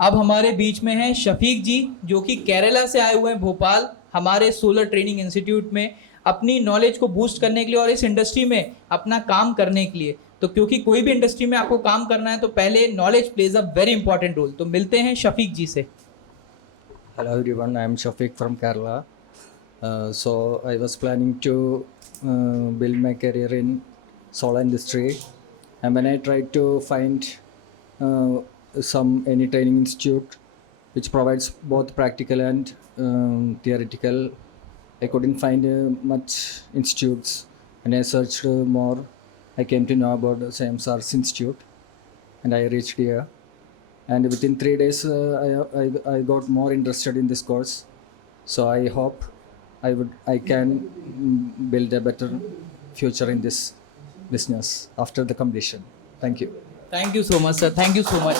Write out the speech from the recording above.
अब हमारे बीच में हैं शफीक जी, जो कि केरला से आए हुए हैं भोपाल हमारे सोलर ट्रेनिंग इंस्टीट्यूट में अपनी नॉलेज को बूस्ट करने के लिए और इस इंडस्ट्री में अपना काम करने के लिए। तो क्योंकि कोई भी इंडस्ट्री में आपको काम करना है तो पहले knowledge plays a very important role. तो मिलते हैं शफीक जी से। Hello everyone, I am Shafiq from Kerala. So I was planning to build my career in solar industry, and when I tried to find any training institute which provides both practical and theoretical, I couldn't find much institutes. And I searched more. I came to know about the same SARS Institute, and I reached here. And within 3 days, I got more interested in this course. So I hope I can build a better future in this business after the completion. Thank you. Thank you so much sir, thank you so much.